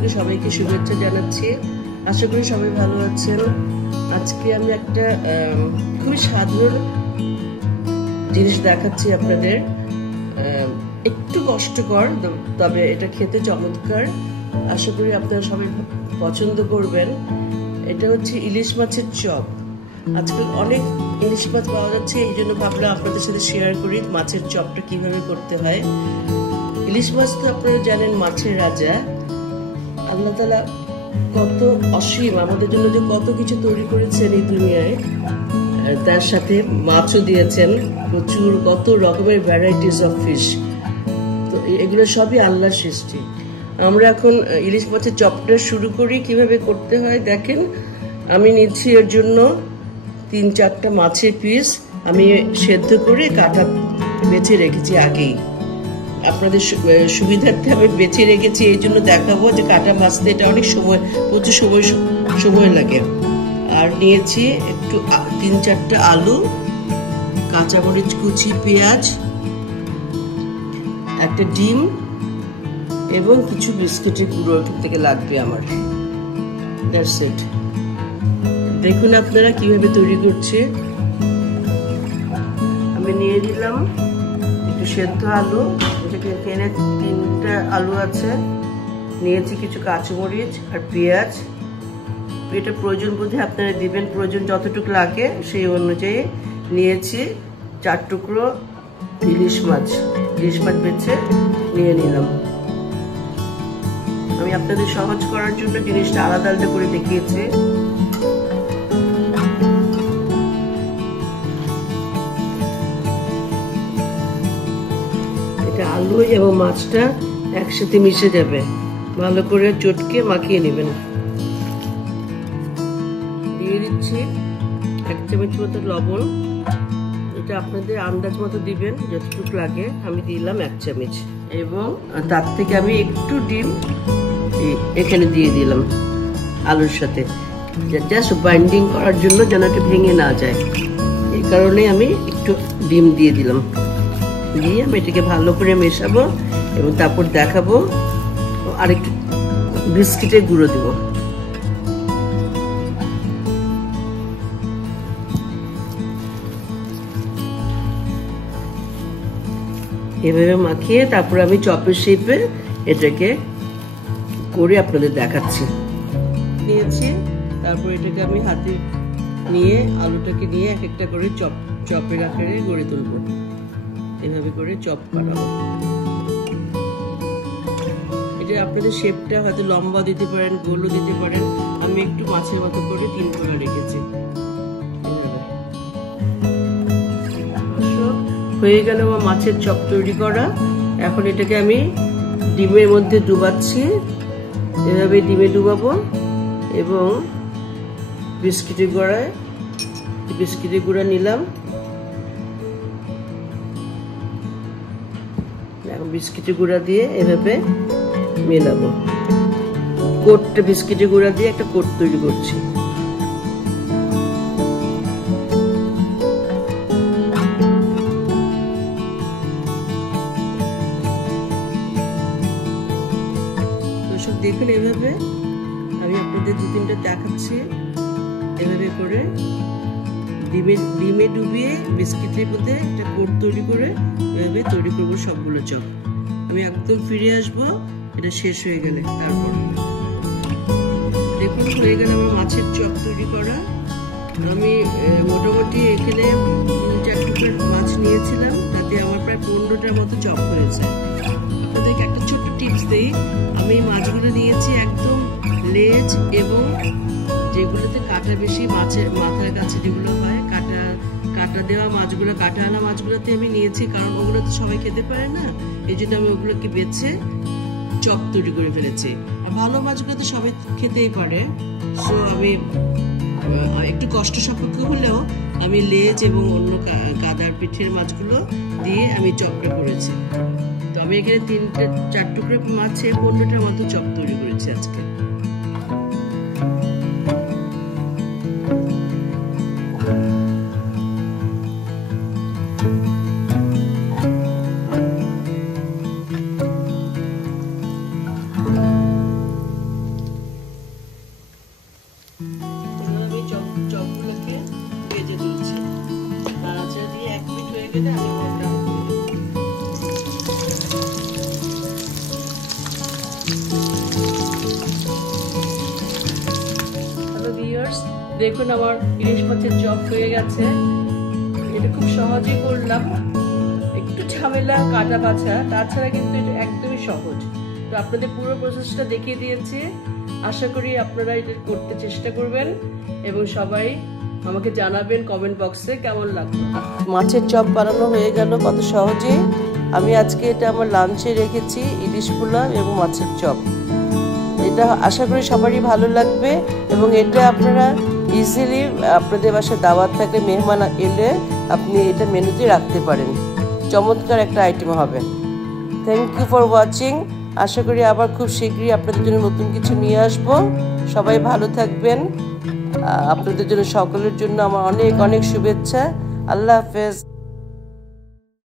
থেকে সবাইকে শুভেচ্ছা জানাচ্ছি। আশা করি সবাই ভালো আছেন। আজকে আমি একটা খুবই সাধারণ জিনিস দেখাচ্ছি আপনাদের। একটু কষ্টকর, তবে এটা খেতে চমৎকার। আশা করি আপনারা সবাই পছন্দ করবেন। এটা হচ্ছে ইলিশ মাছের চপ। আজকাল অনেক ইলিশ মাছ পাওয়া যাচ্ছে, এই জন্য ভাবলাম আপনাদের সাথে শেয়ার করি মাছের চপটা কিভাবে করতে হয়। ইলিশ মাছ তো আপনারা জানেন মাছের রাজা। আল্লাহ তাআলা কত অসীম, আমাদের জন্য যে কত কিছু তৈরি করেছেন এই দুনিয়ায়, তার সাথে মাছও দিয়েছেন প্রচুর, কত রকমের ভ্যারাইটিস অফ ফিশ। তো এগুলো সবই আল্লাহর সৃষ্টি। আমরা এখন ইলিশ মাছের চপটা শুরু করি। কিভাবে করতে হয় দেখেন। আমি নিচ্ছি এর জন্য 3-4টা মাছের পিস। আমি সেদ্ধ করে কাটা বেছে রেখেছি আগেই, আপনাদের সুবিধার্থে আমি বেছে রেখেছি। এই জন্য দেখাবো যে কাটা মাছতে এটা অনেক সময়, প্রচুর সময় লাগে। আর নিয়েছি একটু 3-4টা আলু, কাঁচামরিচ কুচি, পেঁয়াজ, একটা ডিম এবং কিছু বিস্কিটের গুঁড়ো থেকে লাগবে আমার। That's it. দেখুন আপনারা কিভাবে তৈরি করছে। আমি নিয়ে দিলাম একটু সেদ্ধ আলু, এখানে 3টা আলু আছে। নিয়েছি কিছু কাঁচামরিচ আর পেঁয়াজ। এটা প্রয়োজন বোধে আপনারা দিবেন, প্রয়োজন যতটুকু লাগে সেই অনুযায়ী। নিয়েছি 4 টুকরো ইলিশ মাছ বেছে নিয়ে নিলাম। আমি আপনাদের সহজ করার জন্য জিনিসটা আলাদা আলাদা করে দেখিয়েছি। এটা আলু এবং মাছটা একসাথে মিশে যাবে, ভালো করে চটকে মাখিয়ে নেবেন। দিয়ে দিচ্ছি 1 চামচ মতো লবণ। এটা আপনাদের আন্দাজ মতো দিবেন, যতটুকু লাগে। আমি দিলাম 1 চামচ, এবং তার থেকে আমি একটু ডিম এখানে দিয়ে দিলাম আলুর সাথে, জাস্ট বাইন্ডিং করার জন্য, যেন এটা ভেঙে না যায়। এই কারণে আমি একটু ডিম দিয়ে দিলাম। দিয়ে আমি এটাকে ভালো করে মেশাবো এবং তারপর দেখাবো। আর একটু বিস্কিটের গুঁড়ো দেব। এভাবে মাখিয়ে তারপর আমি চপের শেপে এটাকে করে আপনাদের দেখাচ্ছি। নিয়েছি, তারপর এটাকে আমি হাতে নিয়ে আলুটাকে নিয়ে এক একটা করে চপের আকারে গড়ে তুলবো। এভাবে করে চপ বানাবো। এটা আপনাদের শেপটা হয়তো লম্বা দিতে পারেন, গোলও দিতে পারেন। আমি একটু মাছের মতো করে 3 কোনা রেখেছি। হয়ে গেল আমার মাছের চপ তৈরি করা। এখন এটাকে আমি ডিমের মধ্যে ডুবাচ্ছি। এভাবে ডিমে ডুবাবো এবং বিস্কিটের গুঁড়া নিলাম। বিস্কিটের গুঁড়া দিয়ে এভাবে মেলাবো। কোটটা বিস্কিটের গুঁড়া দিয়ে একটা কোট তৈরি করছি। দেখুন এভাবে আমি আপনাদের 2-3টা দেখাচ্ছি। এভাবে করে ডিমে ডুবিয়ে বিস্কিটের মধ্যে একটা কোট তৈরি করে এভাবে তৈরি করবো সবগুলো চপ। আমি একদম ফিরে আসবো এটা শেষ হয়ে গেলে। তারপর দেখুন হয়ে গেল আমার মাছের চপ তৈরি করা। আমি মোটামুটি এখানে 4 টুকরো মাছ নিয়েছিলাম, তাতে আমার প্রায় 15টার মতো চপ হয়েছে। আপনাদেরকে একটা ছোট্ট টিপস দিই। আমি মাছগুলো নিয়েছি একদম লেজ এবং যেগুলোতে কাটা বেশি, মাছের মাথার কাছে যেগুলো হয় কাটা দেওয়া মাছগুলো, কাটা আনা মাছগুলোতে আমি নিয়েছি, কারণ ওগুলো তো সবাই খেতে পারে না। এই জন্য আমি ওগুলোকে বেছে চপ তৈরি করে ফেলেছি। আর ভালো মাছগুলো তো সবাই খেতেই পারে। সো আমি একটু কষ্ট সাপেক্ষ হলেও আমি লেজ এবং অন্য কাদার পিঠের মাছগুলো দিয়ে আমি চপটা করেছি। তো আমি এখানে 4 টুকরো মাছে 15টার মতো চপ তৈরি করেছি আজকে। আমি চপগুলোকে ভেজে দিচ্ছি। নাড়াচাড়া দিয়ে 1 মিনিট হয়ে গেলে আমি হ্যালো ভিউয়ার্স, দেখুন আমার ইলিশ মাছের চপ হয়ে গেছে। এটা খুব সহজেই করলাম, একটু ঝামেলা কাটা বাছা, তাছাড়া কিন্তু এটা একদমই সহজ। তো আপনাদের পুরো প্রসেসটা দেখিয়ে দিয়েছি। আশা করি আপনারা এটা করতে চেষ্টা করবেন এবং সবাই আমাকে জানাবেন কমেন্ট বক্সে কেমন লাগলো। মাছের চপ বানানো হয়ে গেল কত সহজে। আমি আজকে এটা আমার লাঞ্চে রেখেছি, ইলিশ পোলাও এবং মাছের চপ। এটা আশা করি সবারই ভালো লাগবে এবং এটা আপনারা ইজিলি আপনাদের বাসায় দাওয়াত থাকলে, মেহমান এলে আপনি এটা মেনুতে রাখতে পারেন। চমৎকার একটা আইটেম হবে। Thank you for watching. আশা করি আবার খুব শীঘ্রই আপনাদের জন্য নতুন কিছু নিয়ে আসব। সবাই ভালো থাকবেন। আপনাদের জন্য, সকলের জন্য আমার অনেক অনেক শুভেচ্ছা। আল্লাহ হাফেজ।